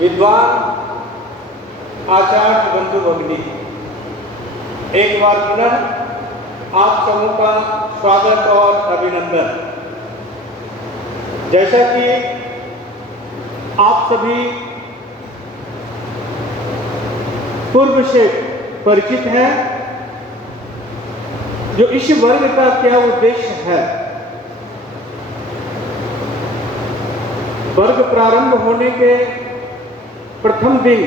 विद्वान आचार्य बंधु भगिनी, एक बार पुनः आप सबों का स्वागत और अभिनंदन। जैसा कि आप सभी पूर्व से परिचित हैं, जो इस वर्ग का क्या उद्देश्य है। वर्ग प्रारंभ होने के प्रथम दिन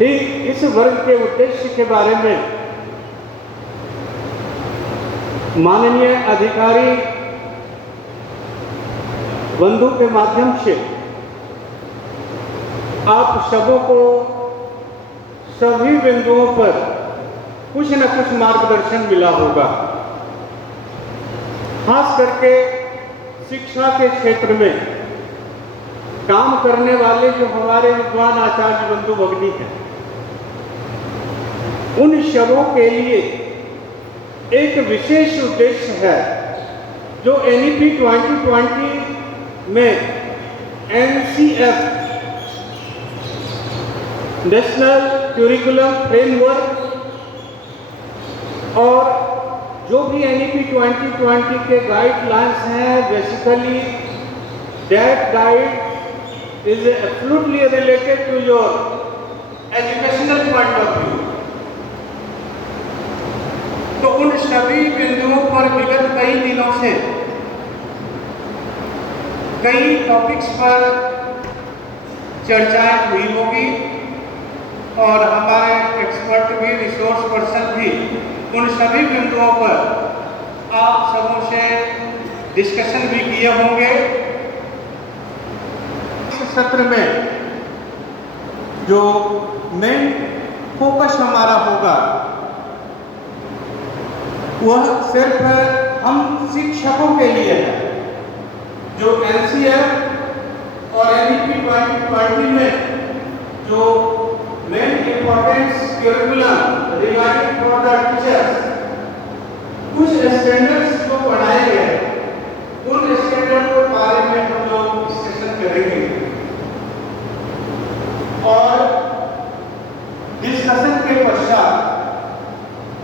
ही इस वर्ग के उद्देश्य के बारे में माननीय अधिकारी बंधु के माध्यम से आप सबों को सभी बिंदुओं पर कुछ न कुछ मार्गदर्शन मिला होगा। खास करके शिक्षा के क्षेत्र में काम करने वाले जो हमारे विद्वान आचार्य बंधु भगिनी हैं, उन सबों के लिए एक विशेष उद्देश्य है जो NEP 2020 में NCF नेशनल करिकुलम फ्रेमवर्क और जो भी NEP 2020 के गाइडलाइंस हैं, basically that guide is absolutely related to your educational point of view. तो उन सभी बिंदुओं पर विगत कई दिनों से कई टॉपिक्स पर चर्चाएं हुई होगी और हमारे एक्सपर्ट भी, रिसोर्स पर्सन भी उन सभी बिंदुओं पर आप सबों से डिस्कशन भी किए होंगे। इस सत्र में जो मेन फोकस हमारा होगा वह सिर्फ हम शिक्षकों के लिए है। जो NCF और NEP 2020 में जो main importance curriculum regarding for the teachers, कुछ स्टैंडर्ड्स जो पढ़ाए गए, उन स्टैंडर्ड के बारे में हम लोग डिस्कशन करेंगे और डिस्कशन के पश्चात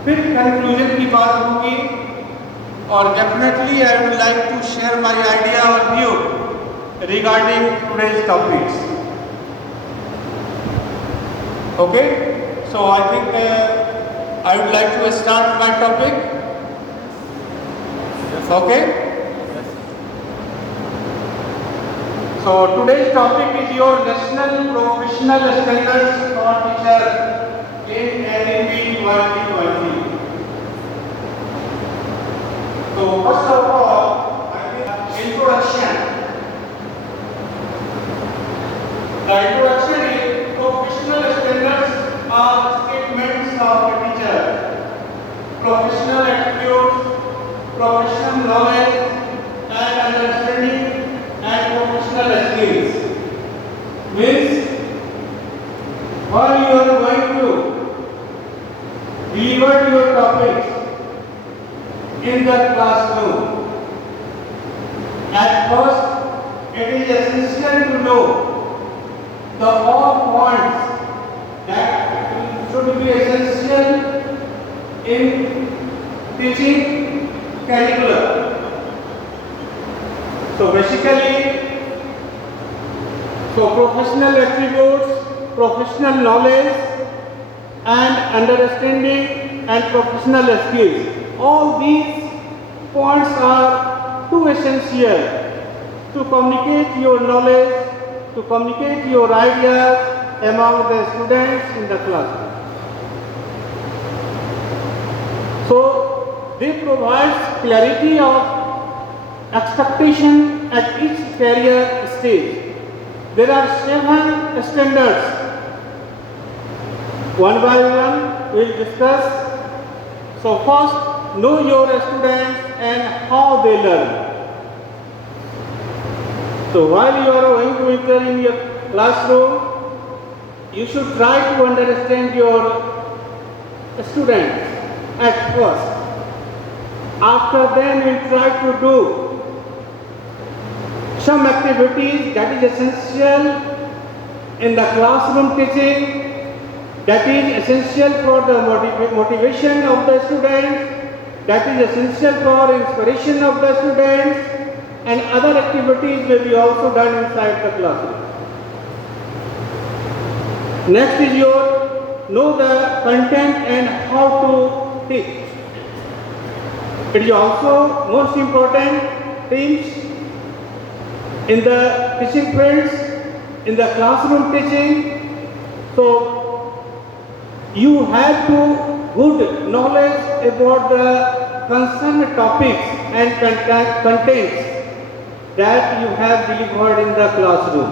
फिर कंक्लूजन की बात होगी। और definitely I would like to share my idea और view regarding today's topics. Okay, so I think I would like to start my topic. Okay, so today's topic is your national professional standards for teachers in NEP 2020. So first of all, I think introduction. The introduction is professional standards are statements of a teacher, professional attitudes, professional knowledge and understanding and professional skills. Means while you are going to deliver your topics in the classroom, at first it is essential to know the all points that should be essential in teaching curriculum. So basically, professional attributes, professional knowledge and understanding and professional skills, all these points are too essential to communicate your knowledge, to communicate your ideas among the students in the classroom. So they provide clarity of expectation at each career stage. There are 7 standards. One by one we will discuss. So first, know your students and how they learn. So while you are going to enter in your classroom, you should try to understand your students at first. After then, we try to do some activities that is essential in the classroom teaching that is essential for the motivation of the students, that is essential for inspiration of the students, and other activities may be also done inside the classroom. Next is your know the content and how to teach. It is also most important things in the teaching fields, in the classroom teaching. So you have to good knowledge about the concerned topics and contents that you have delivered in the classroom.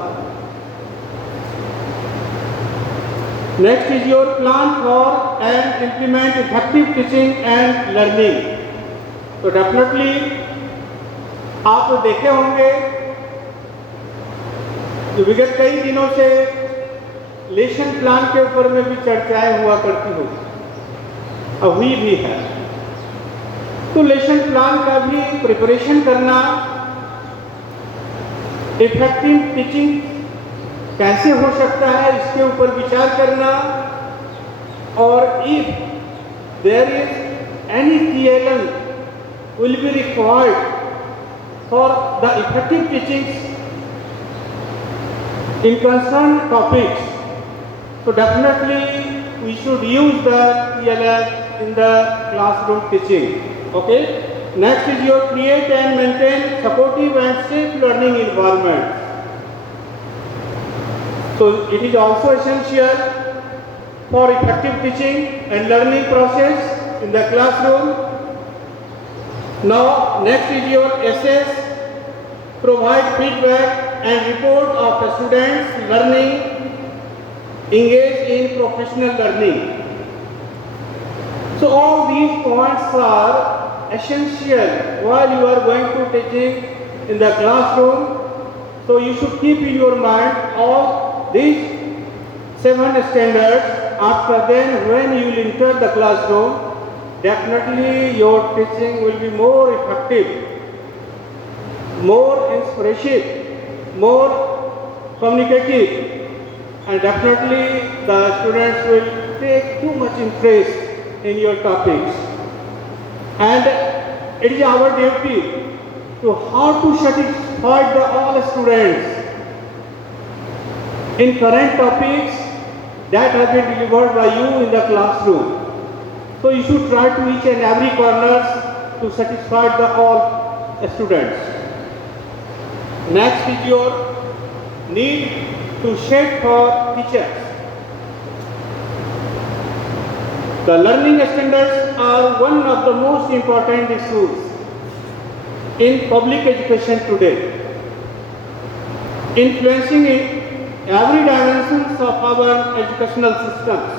Next is your plan for and implement effective teaching and learning. तो definitely आप देखे होंगे कि विगत कई दिनों से lesson plan के ऊपर में भी चर्चाएं हुआ करती हो, हुई भी है। तो लेसन प्लान का भी प्रिपरेशन करना, इफेक्टिव टीचिंग कैसे हो सकता है इसके ऊपर विचार करना, और if there is any TLM will be required for the effective teachings in concerned topics. So definitely we should use the TLM in the classroom teaching. Okay. Next is your create and maintain supportive and safe learning environment. So it is also essential for effective teaching and learning process in the classroom. Now, next is your assess, provide feedback and report of the students learning, engage in professional learning. So all these points are essential while you are going to teaching in the classroom. So you should keep in your mind all these 7 standards. After then, when you will enter the classroom, definitely your teaching will be more effective, more inspirational, more communicative, and definitely the students will take too much interest in your topics. And it is our duty to how to satisfy all students in current topics that have been delivered by you in the classroom. So you should try to each and every corner to satisfy all students. Next is your need to shape for teachers. The learning standards are one of the most important issues in public education today, influencing every dimensions of our educational systems.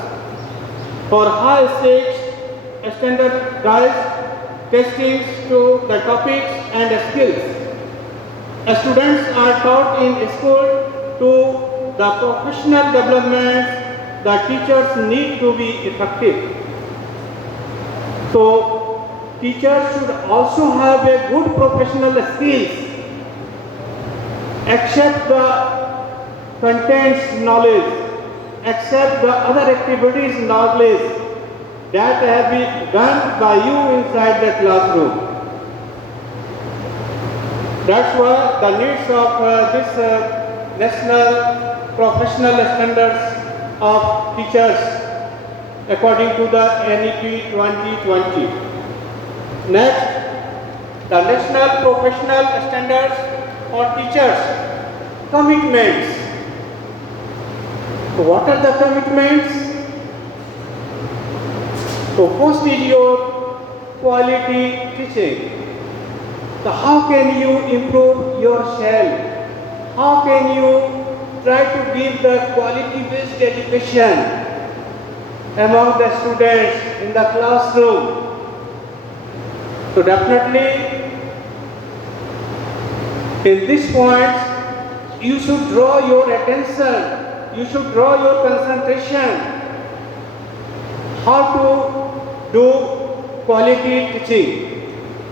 For high stakes standardized testings to the topics and skills, students are taught in school to the professional development. The teachers need to be effective. So teachers should also have a good professional skills, accept the contents knowledge, accept the other activities knowledge that have been done by you inside the classroom. That's why the needs of this national professional standards of teachers according to the NEP 2020. Next, the national professional standards for teachers commitments. So what are the commitments? So first is your quality teaching. So how can you improve yourself? How can you try to give the quality-based education among the students in the classroom? So definitely in this point you should draw your attention, you should draw your concentration how to do quality teaching.